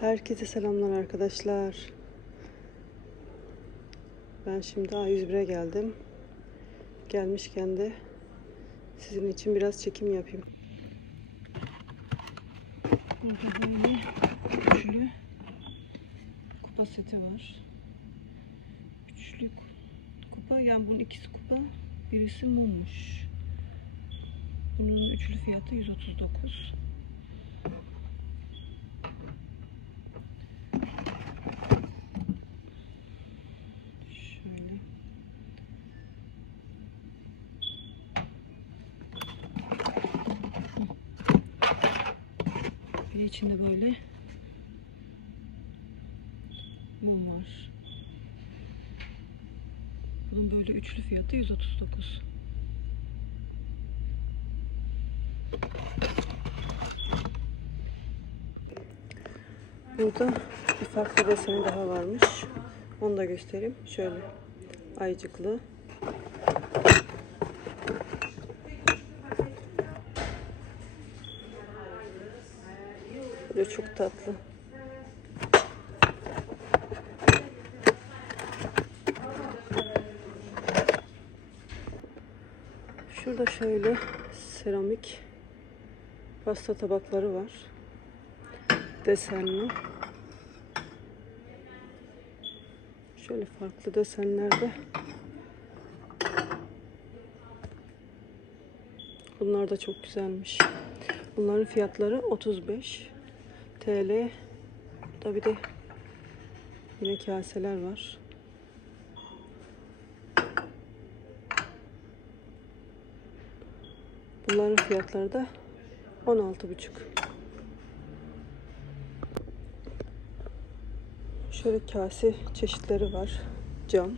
Herkese selamlar arkadaşlar. Ben şimdi A101'e geldim. Gelmişken de sizin için biraz çekim yapayım. Burada böyle üçlü kupa seti var. Üçlü ku- kupa yani bunun ikisi kupa birisi mummuş. Bunun üçlü fiyatı 139. Şöyle. Bir de içinde böyle mum var. Bunun böyle üçlü fiyatı 139. Burada bir farklı deseni daha varmış. Onu da göstereyim. Şöyle ayıcıklı. Böyle çok tatlı. Şurada şöyle seramik pasta tabakları var. Desenli. Şöyle farklı desenlerde. Bunlar da çok güzelmiş. Bunların fiyatları 35 TL. Burada bir de yine kaseler var. Bunların fiyatları da 16,5. Şöyle kase çeşitleri var. Cam.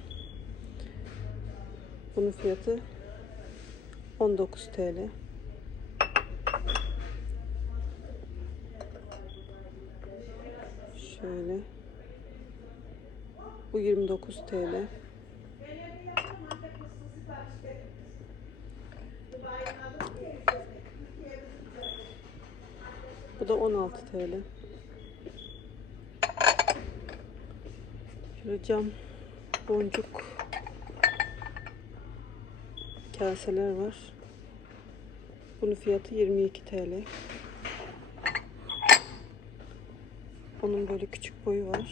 Bunun fiyatı 19 TL. Şöyle. Bu 29 TL. Bu da 16 TL. Şöyle cam boncuk kaseler var. Bunun fiyatı 22 TL. Onun böyle küçük boyu var.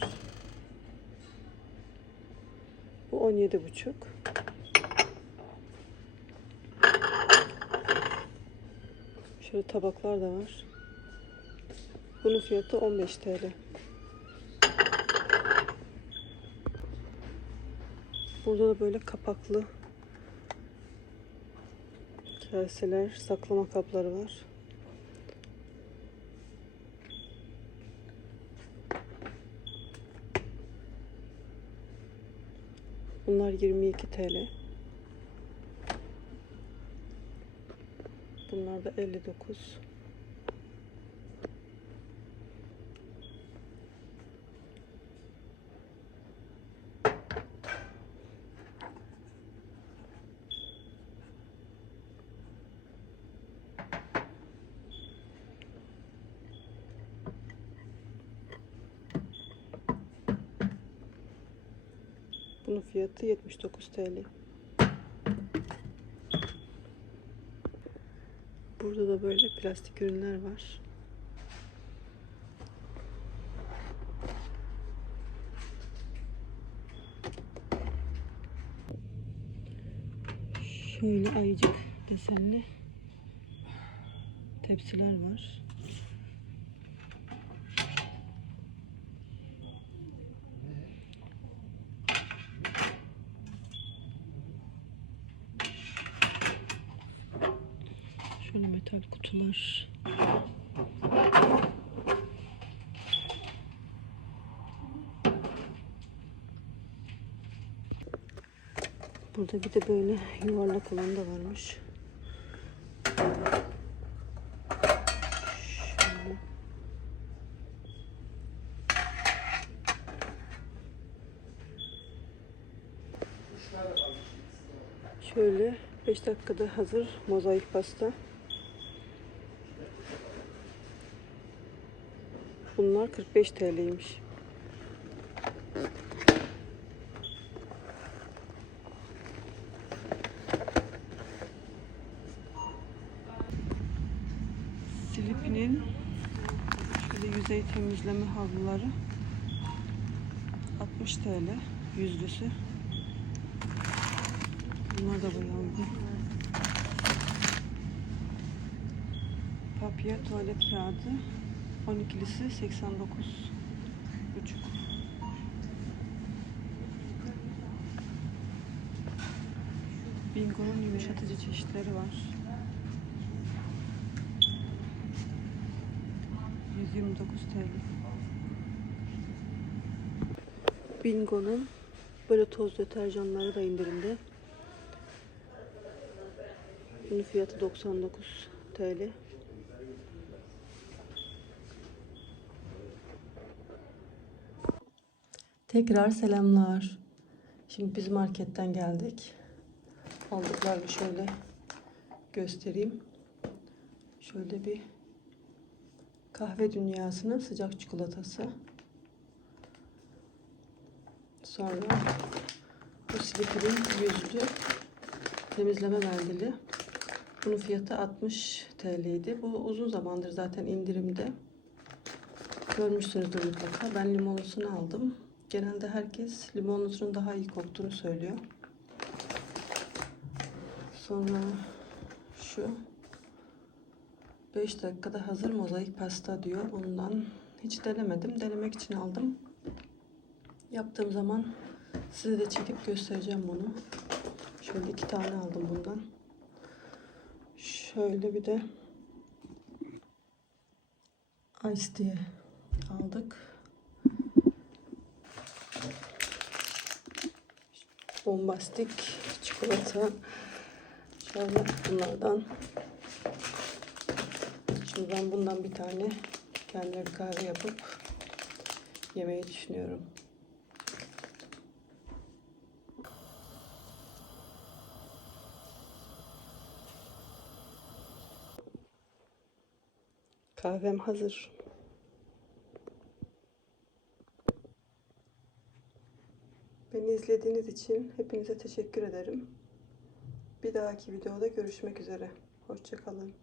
Bu 17 buçuk. Şöyle tabaklar da var. Bunun fiyatı 15 TL. Burada da böyle kapaklı kaseler, saklama kapları var. Bunlar 22 TL. Bunlar da 59. Bunun fiyatı 79 TL. Burada da böyle plastik ürünler var. Şöyle ayıcık desenli tepsiler var. Şöyle metal kutular. Burada bir de böyle yuvarlak olan da varmış. Şöyle. Şöyle 5 dakikada hazır mozaik pasta. Bunlar 45 TL'ymiş. Sleepy'nin şöyle yüzey temizleme havluları 60 TL yüzlüsü. Bunlar da bayağı uygun. Papya tuvalet kağıdı 12'lisi 89 buçuk. Bingo'nun yumuşatıcı çeşitleri var. 129 TL. Bingo'nun böyle toz deterjanları da indirimde. Bunun fiyatı 99 TL. Tekrar selamlar. Şimdi biz marketten geldik. Aldıklarını şöyle göstereyim. Şöyle bir kahve dünyasının sıcak çikolatası. Sonra bu Slipper'in yüzlü temizleme mendili. Bunun fiyatı 60 TL'ydi. Bu uzun zamandır zaten indirimde. Görmüşsünüzdür mutlaka. Ben limonlusunu aldım. Genelde herkes limonlusunun daha iyi koktuğunu söylüyor. Sonra şu 5 dakikada hazır mozaik pasta diyor. Bundan hiç denemedim. Denemek için aldım. Yaptığım zaman size de çekip göstereceğim bunu. Şöyle iki tane aldım bundan. Şöyle bir de Ice diye aldık. Bombastik çikolata. Şöyle bunlardan. Şimdi ben bundan bir tane kendime bir kahve yapıp yemeyi düşünüyorum. Kahvem hazır. Beni izlediğiniz için hepinize teşekkür ederim. Bir dahaki videoda görüşmek üzere. Hoşçakalın.